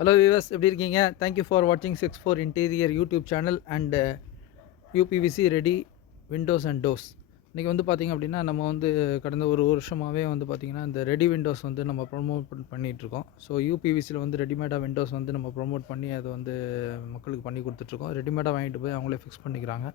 Hello viewers, எப்படி இருக்கீங்க? Thank you for வாட்சிங் 64 interior YouTube channel and UPVC ready Windows and doors. இன்றைக்கி வந்து பார்த்திங்க அப்படின்னா, நம்ம வந்து கடந்த ஒரு வருஷமாகவே வந்து பார்த்திங்கன்னா இந்த ரெடி விண்டோஸ் வந்து நம்ம ப்ரொமோட் பண்ணிகிட்ருக்கோம். ஸோ யூபிவிசியில் வந்து ரெடிமேடாக விண்டோஸ் வந்து நம்ம ப்ரொமோட் பண்ணி அதை வந்து மக்களுக்கு பண்ணி கொடுத்துட்ருக்கோம். ரெடிமேடாக வாங்கிட்டு போய் அவங்களே ஃபிக்ஸ் பண்ணிக்கிறாங்க.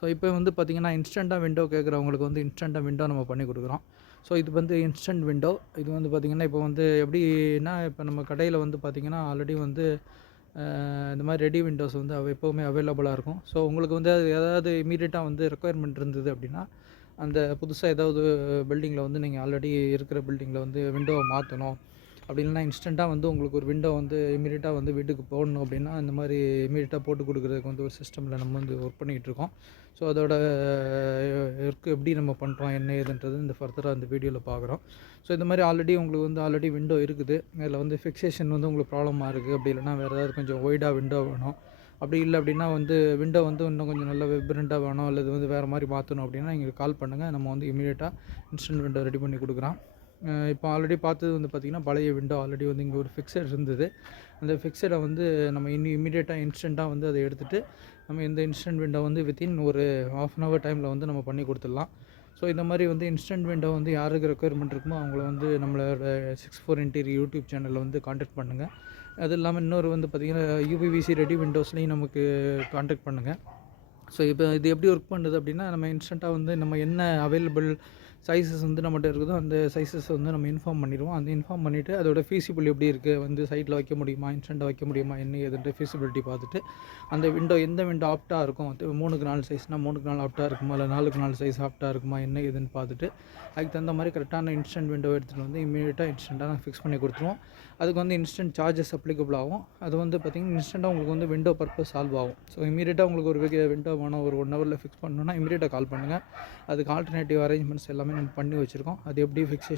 ஸோ இப்போ வந்து பார்த்திங்கன்னா இன்ஸ்டண்ட்டாக விண்டோ கேட்குறவங்களுக்கு வந்து இன்ஸ்டண்ட்டாக விண்டோ நம்ம பண்ணி கொடுக்குறோம். ஸோ இது வந்து இன்ஸ்டன்ட் விண்டோ. இது வந்து பார்த்திங்கன்னா இப்போ வந்து எப்படின்னா, இப்போ நம்ம கடையில் வந்து பார்த்திங்கன்னா ஆல்ரெடி வந்து இந்த மாதிரி ரெடி விண்டோஸ் வந்து எப்போவுமே அவைலபிளாக இருக்கும். ஸோ உங்களுக்கு வந்து அது ஏதாவது இமீடியட்டாக வந்து ரெக்குயர்மெண்ட் இருந்தது அப்படின்னா, அந்த புதுசாக ஏதாவது பில்டிங்கில் வந்து நீங்கள் ஆல்ரெடி இருக்கிற பில்டிங்கில் வந்து விண்டோவை மாற்றணும், அப்படி இல்லைனா இன்ஸ்டண்ட்டாக வந்து உங்களுக்கு ஒரு விண்டோ வந்து இமீடியட்டாக வந்து வீட்டுக்கு போடணும் அப்படின்னா, இந்த மாதிரி இமீடியட்டாக போட்டு கொடுக்குறதுக்கு வந்து ஒரு சிஸ்டமில் நம்ம வந்து ஒர்க் பண்ணிகிட்ருக்கோம். ஸோ அதோட எப்படி நம்ம பண்ணுறோம் என்ன ஏதுன்றது இந்த ஃபர்தராக இந்த வீடியோவில் பார்க்குறோம். ஸோ இந்த மாதிரி உங்களுக்கு வந்து ஆல்ரெடி விண்டோ இருக்குது, அதில் வந்து ஃபிக்சேஷன் வந்து உங்களுக்கு ப்ராப்ளமாக இருக்குது, அப்படி இல்லைனா வேறு ஏதாவது கொஞ்சம் ஒய்டாக விண்டோ வேணும், அப்படி இல்லை அப்படின்னா வந்து விண்டோ வந்து இன்னும் கொஞ்சம் நல்லா விப்ரண்ட்டாக வேணும் அல்லது வந்து வேறு மாதிரி மாற்றணும் அப்படின்னா எங்களுக்கு கால் பண்ணுங்கள். நம்ம வந்து இமீடியட்டாக இன்ஸ்டன்ட் விண்டோ ரெடி பண்ணி கொடுக்குறோம். இப்போ ஆல்ரெடி பார்த்தது வந்து பார்த்திங்கன்னா பழைய விண்டோ ஆல்ரெடி வந்து இங்கே ஒரு ஃபிக்ஸட் இருந்தது. அந்த ஃபிக்ஸடை வந்து நம்ம இமீடியட்டாக இன்ஸ்டண்ட்டாக வந்து அதை எடுத்துகிட்டு நம்ம இந்த இன்ஸ்டன்ட் விண்டோ வந்து வித்தின் ஒரு ½ அன் ஹவர் டைமில் வந்து நம்ம பண்ணி கொடுத்துடலாம். ஸோ இந்த மாதிரி வந்து இன்ஸ்டன்ட் விண்டோ வந்து யாருக்கு ரெக்குயர்மெண்ட் இருக்குமோ அவங்கள வந்து நம்மளோட 64 இன்டீரியர் யூடியூப் சேனலில் வந்து கான்டாக்ட் பண்ணுங்கள். அது இல்லாமல் இன்னொரு வந்து பார்த்திங்கன்னா யூபிவிசி ரெடி விண்டோஸ்லேயும் நமக்கு கான்டாக்ட் பண்ணுங்கள். ஸோ இப்போ இது எப்படி ஒர்க் பண்ணுது அப்படின்னா, நம்ம இன்ஸ்டண்ட்டாக வந்து நம்ம என்ன அவைலபிள் சைஸஸ் வந்து நம்மகிட்ட இருக்குதோ அந்த சைஸஸ் வந்து நம்ம இன்ஃபார்ம் பண்ணிடுவோம். அந்த இன்ஃபார்ம் பண்ணிவிட்டு அதோட ஃபீஸிபிள் எப்படி இருக்குது, வந்து சைட்டில் வைக்க முடியுமா, இன்ஸ்டண்ட்டாக வைக்க முடியுமா, என்ன ஏதுன்ட்டு ஃபீஸிபிலிட்டி பார்த்துட்டு அந்த விண்டோ எந்த விண்டோ ஆப்டாக இருக்கும், 3க்கு 4 சைஸ்னால் 3க்கு 4 ஆப்டாக இருக்குமா, இல்லை 4க்கு 4 சைஸ் ஆப்டாக இருக்குமா, என்ன ஏதுன்னு பார்த்துட்டு அதுக்கு தகுந்த மாதிரி கரெக்டான இன்ஸ்டன்ட் விண்டோ எடுத்துகிட்டு வந்து இமீடியட்டாக இன்ஸ்டண்ட்டாக ஃபிக்ஸ் பண்ணி கொடுத்துருவோம். அதுக்கு வந்து இன்ஸ்டன்ட் சார்ஜஸ் அப்ளிகபிள் ஆகும். அது வந்து பார்த்திங்கன்னா இன்ஸ்டண்ட்டாக உங்களுக்கு வந்து விண்டோ பர்பஸ் சால்வ் ஆகும். ஸோ இமீடியட்டாக உங்களுக்கு ஒரு விண்டோ வேணும், ஒரு 1 ஹவரில் ஃபிக்ஸ் பண்ணணுன்னா இமீடியட்டாக கால் பண்ணுங்கள். அதுக்கு ஆல்டர்னேட்டிவ் அரேஞ்ச்மெண்ட்ஸ் எல்லாமே நம்ம பண்ணி வச்சுருக்கோம். அது எப்படி ஃபிக்சேஷன்